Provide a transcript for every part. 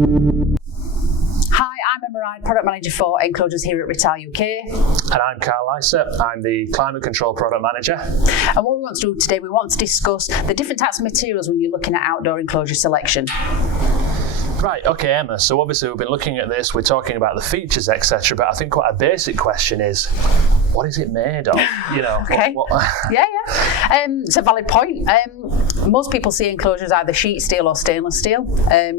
Hi, I'm Emma, Product Manager for Enclosures here at Rittal UK. And I'm Karl, I'm the Climate Control Product Manager. And what we want to do today, we want to discuss the different types of materials when you're looking at outdoor enclosure selection. Right, okay, Emma, so obviously we've been looking at this, we're talking about the features, etc., but I think quite a basic question is, what is it made of? You know, okay. Yeah. It's a valid point. Most people see enclosures either sheet steel or stainless steel.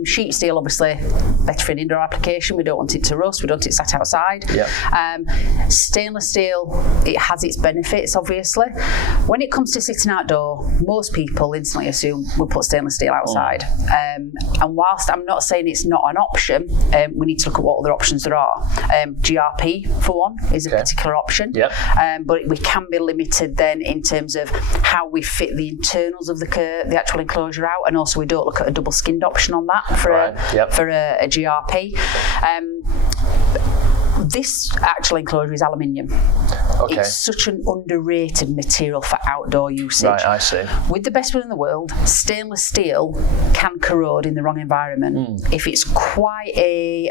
Sheet steel, obviously, better for an indoor application. We don't want it to rust. We don't want it sat outside. Yeah. Stainless steel, it has its benefits, obviously. When it comes to sitting outdoor, most people instantly assume we'll put stainless steel outside. And whilst I'm not saying it's not an option, we need to look at what other options there are. GRP, for one, is a particular option. Yep. But we can be limited then in terms of how we fit the internals of the actual enclosure out, and also we don't look at a double skinned option on that for a GRP. This actual enclosure is aluminium. Okay. It's such an underrated material for outdoor usage. Right, I see. With the best will in the world, stainless steel can corrode in the wrong environment. If it's quite quite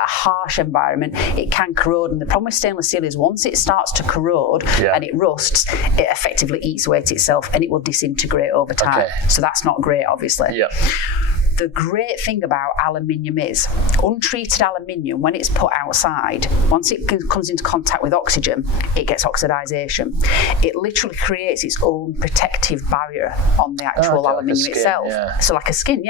a harsh environment, it can corrode. And the problem with stainless steel is once it starts to corrode and it rusts, it effectively eats away at itself and it will disintegrate over time. Okay. So that's not great, obviously. Yep. The great thing about aluminium is untreated aluminium, when it's put outside, once it comes into contact with oxygen, it gets oxidization. It literally creates its own protective barrier on the actual aluminium itself. Yeah. So like a skin,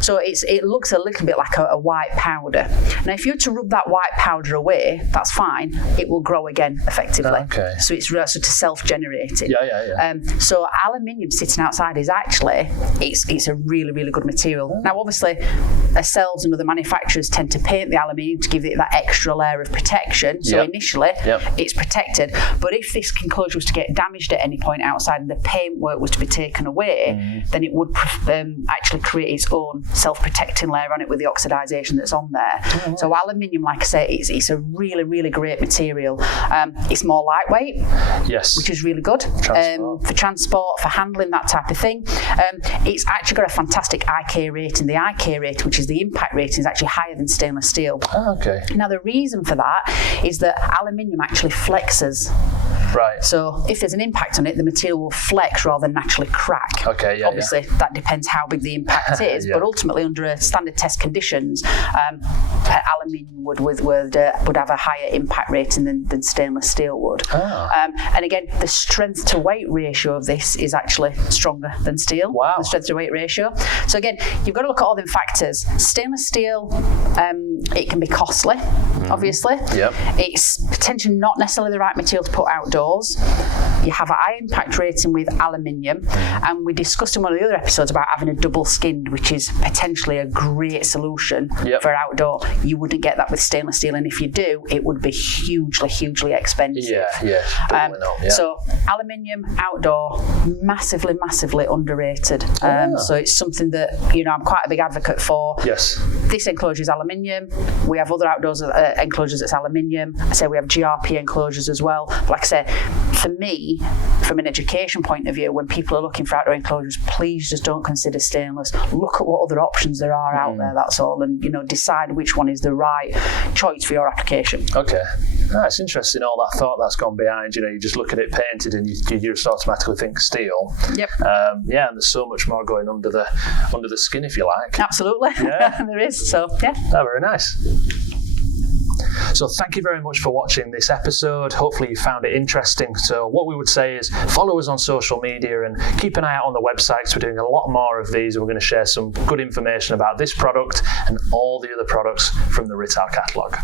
So it looks a little bit like a white powder. Now, if you were to rub that white powder away, that's fine. It will grow again effectively. Okay. So it's sort of self-generating. Yeah. So aluminium sitting outside is actually it's a really, really good material. Now, obviously, ourselves and other manufacturers tend to paint the aluminium to give it that extra layer of protection. So initially, it's protected. But if this enclosure was to get damaged at any point outside and the paintwork was to be taken away, then it would actually create its own self-protecting layer on it with the oxidization that's on there. So aluminium, like I say, it's a really, really great material. It's more lightweight, which is really good for transport, for handling, that type of thing. It's actually got a fantastic IK rating. The IK rating, which is the impact rating, is actually higher than stainless steel. Now, the reason for that is that aluminium actually flexes. Right. So if there's an impact on it, the material will flex rather than naturally crack. Obviously, that depends how big the impact is, but ultimately, under standard test conditions, aluminium would have a higher impact rating than stainless steel would. And again, the strength to weight ratio of this is actually stronger than steel. Wow. The strength to weight ratio. So again, you've got to look at all them factors. Stainless steel, it can be costly, obviously. It's potentially not necessarily the right material to put outdoors. You have a high impact rating with aluminium, and we discussed in one of the other episodes about having a double skinned, which is potentially a great solution for outdoor. You wouldn't get that with stainless steel, and if you do, it would be hugely expensive. So aluminium outdoor, massively massively so it's something that I'm quite a big advocate for. This enclosure is aluminium. We have other outdoors enclosures that's aluminium. I say we have GRP enclosures as well. But like I say, for me, from an education point of view, when people are looking for outdoor enclosures, please just don't consider stainless. Look at what other options there are out there, that's all, and decide which one is the right choice for your application. It's interesting, all that thought that's gone behind. You just look at it painted and you just automatically think steel. And there's so much more going under the skin, if you like. Absolutely. There is. So very nice. So thank you very much for watching this episode. Hopefully you found it interesting. So what we would say is follow us on social media and keep an eye out on the website, because we're doing a lot more of these. We're going to share some good information about this product and all the other products from the Rittal catalogue.